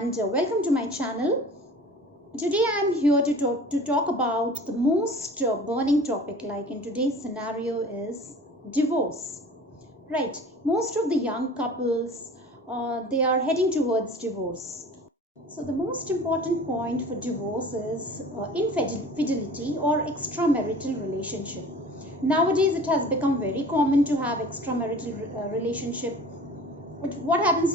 and welcome to my channel. Today I am here to talk about the most burning topic, like in today's scenario, is divorce. Right, most of the young couples they are heading towards divorce. So the most important point for divorce is infidelity or extramarital relationship. Nowadays it has become very common to have extramarital relationship. But what happens,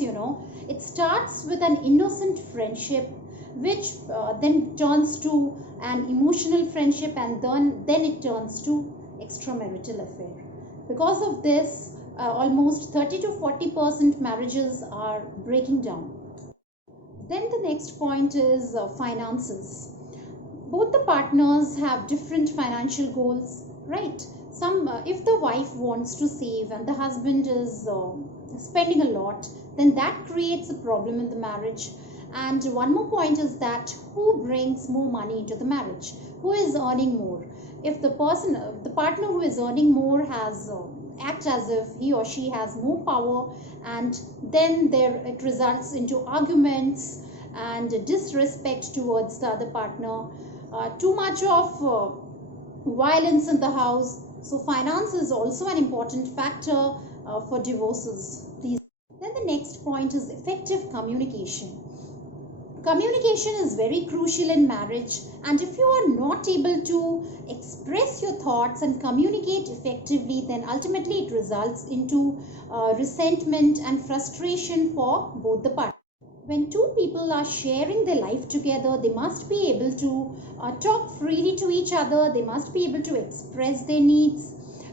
it starts with an innocent friendship, which then turns to an emotional friendship, and then it turns to extramarital affair. Because of this, almost 30 to 40% marriages are breaking down. Then the next point is finances. Both the partners have different financial goals, right? If the wife wants to save and the husband is spending a lot, then that creates a problem in the marriage. And one more point is that who brings more money into the marriage, who is earning more. If the partner who is earning more has act as if he or she has more power, and then it results into arguments and disrespect towards the other partner, too much of violence in the house. So finance is also an important factor for divorces. Then the next point is effective communication. Communication is very crucial in marriage, and if you are not able to express your thoughts and communicate effectively, then ultimately it results into resentment and frustration for both the parties. When two people are sharing their life together, they must be able to talk freely to each other. They must be able to express their needs.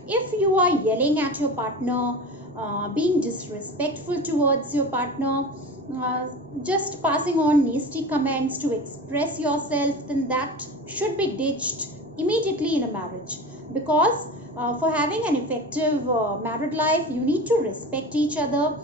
If you are yelling at your partner, being disrespectful towards your partner, just passing on nasty comments to express yourself, then that should be ditched immediately in a marriage. Because for having an effective married life, you need to respect each other.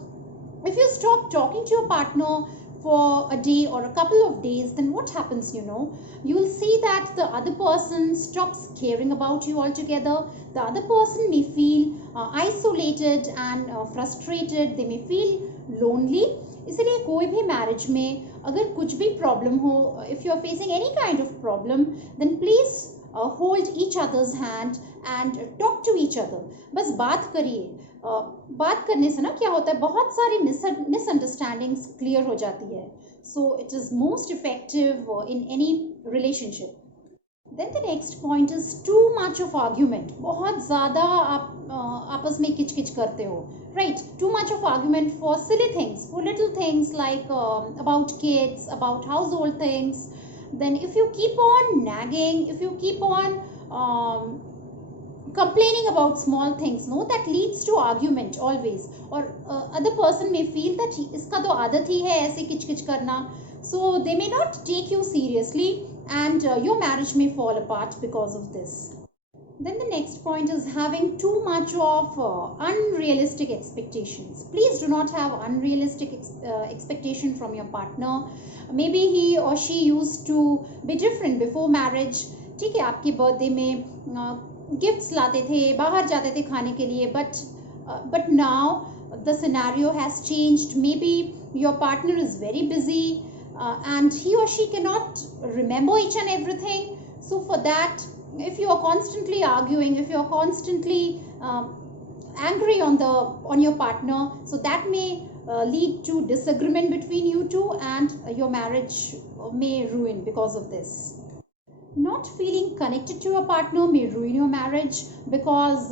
If you stop talking to your partner for a day or a couple of days, then what happens, you'll see that the other person stops caring about you altogether. The other person may feel isolated and frustrated. They may feel lonely. इसलिए कोई भी marriage में अगर कुछ भी problem हो, if you are facing any kind of problem, then please hold each other's hand and talk to each other. बस बात करिए. बात करने से ना क्या होता है, बहुत सारी मिसअंडरस्टैंडिंग्स क्लियर हो जाती है. So it is most effective in any relationship. Then the next point is too much of argument. बहुत ज़्यादा आप आपस में किच-किच करते हो, right? Too much of argument for silly things, for little things like about kids, about household things. Then if you keep on nagging, if you keep on complaining about small things, that leads to argument always. Or other person may feel that इसका तो आदत ही है ऐसे किच-किच करना. So they may not take you seriously, and your marriage may fall apart because of this. Then the next point is having too much of unrealistic expectations. Please do not have unrealistic expectation from your partner. Maybe he or she used to be different before marriage. ठीक है, आपकी birthday में gifts लाते थे, बाहर जाते थे खाने के लिए, but now the scenario has changed. Maybe your partner is very busy and he or she cannot remember each and everything. So for that, if you are constantly arguing, if you are constantly angry on your partner, so that may lead to disagreement between you two, and your marriage may ruin because of this. Not feeling connected to your partner may ruin your marriage, because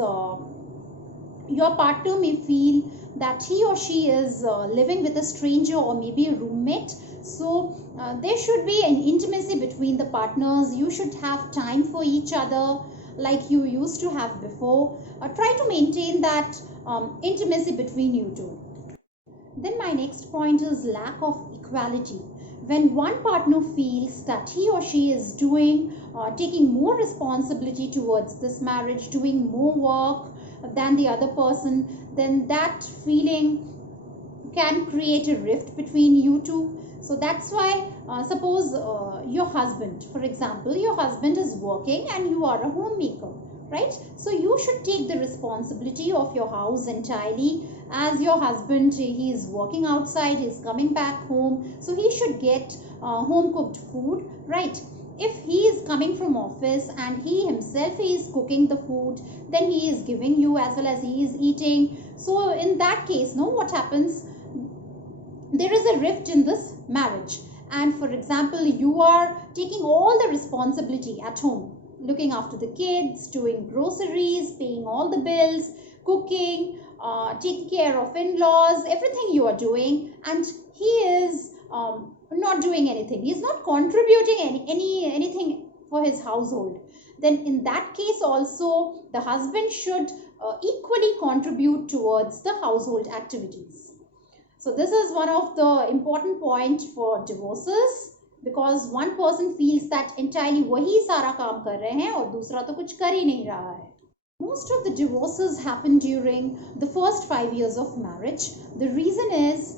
your partner may feel that he or she is living with a stranger or maybe a roommate. So there should be an intimacy between the partners. You should have time for each other like you used to have before. Try to maintain that intimacy between you two. Then my next point is lack of equality. When one partner feels that he or she is taking more responsibility towards this marriage, doing more work than the other person, then that feeling can create a rift between you two. So that's why suppose your husband, for example, your husband is working and you are a homemaker, right? So you should take the responsibility of your house entirely. As your husband, he is working outside, he's coming back home, so he should get home cooked food, right? If he is coming from office and he himself is cooking the food, then he is giving you as well as he is eating. So in that case, no, what happens, there is a rift in this marriage. And for example, you are taking all the responsibility at home, looking after the kids, doing groceries, paying all the bills, cooking, taking care of in-laws, everything you are doing, and he is not doing anything. He is not contributing anything for his household. Then in that case also, the husband should equally contribute towards the household activities. So this is one of the important point for divorces, because one person feels that entirely वही सारा काम कर रहे हैं और दूसरा तो कुछ कर ही नहीं रहा है. Most of the divorces happen during the first 5 years of marriage. The reason is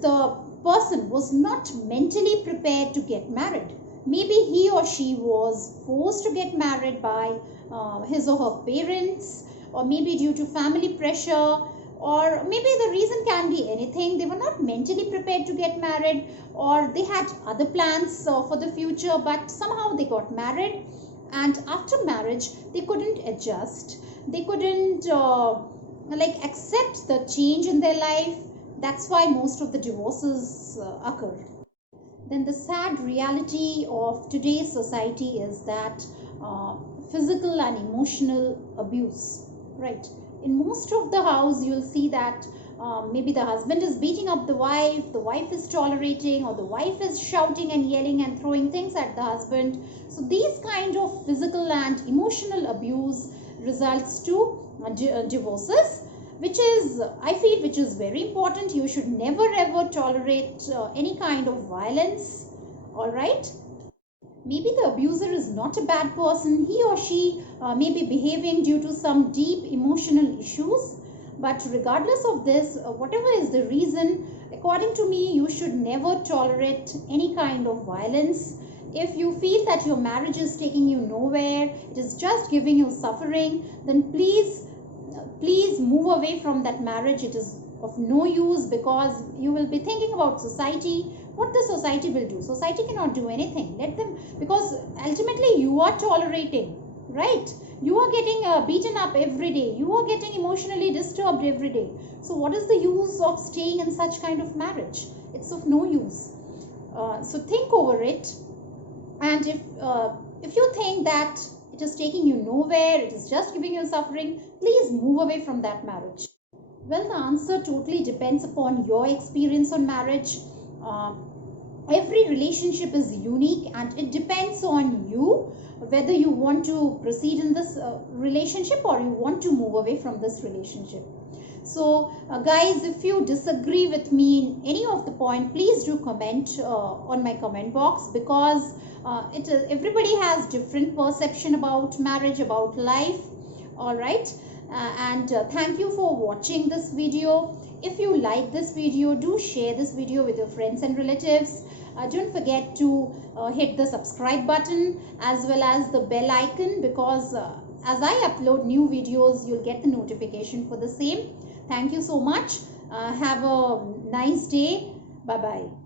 the person was not mentally prepared to get married. Maybe he or she was forced to get married by his or her parents, or maybe due to family pressure, or maybe the reason can be anything. They were not mentally prepared to get married, or they had other plans for the future, but somehow they got married, and after marriage they couldn't adjust, they couldn't accept the change in their life. That's why most of the divorces occur. Then the sad reality of today's society is that physical and emotional abuse, right? In most of the house, you'll see that maybe the husband is beating up the wife is tolerating, or the wife is shouting and yelling and throwing things at the husband. So these kind of physical and emotional abuse results to divorces, which is, I feel, which is very important. You should never ever tolerate any kind of violence, all right? Maybe the abuser is not a bad person. He or she may be behaving due to some deep emotional issues. But regardless of this, whatever is the reason, according to me, you should never tolerate any kind of violence. If you feel that your marriage is taking you nowhere, it is just giving you suffering, then please move away from that marriage. It is of no use, because you will be thinking about society, what the society will do. Society cannot do anything. Let them, because ultimately you are tolerating, right? You are getting beaten up every day. You are getting emotionally disturbed every day. So what is the use of staying in such kind of marriage? It's of no use. So think over it. And if you think that it is taking you nowhere, it is just giving you suffering, please move away from that marriage. Well, the answer totally depends upon your experience on marriage. Every relationship is unique, and it depends on you whether you want to proceed in this relationship or you want to move away from this relationship. So guys, if you disagree with me in any of the point, please do comment on my comment box, because everybody has different perception about marriage, about life, all right? And thank you for watching this video. If you like this video, do share this video with your friends and relatives. Don't forget to hit the subscribe button as well as the bell icon, because as I upload new videos, you'll get the notification for the same. Thank you so much. Have a nice day. Bye bye.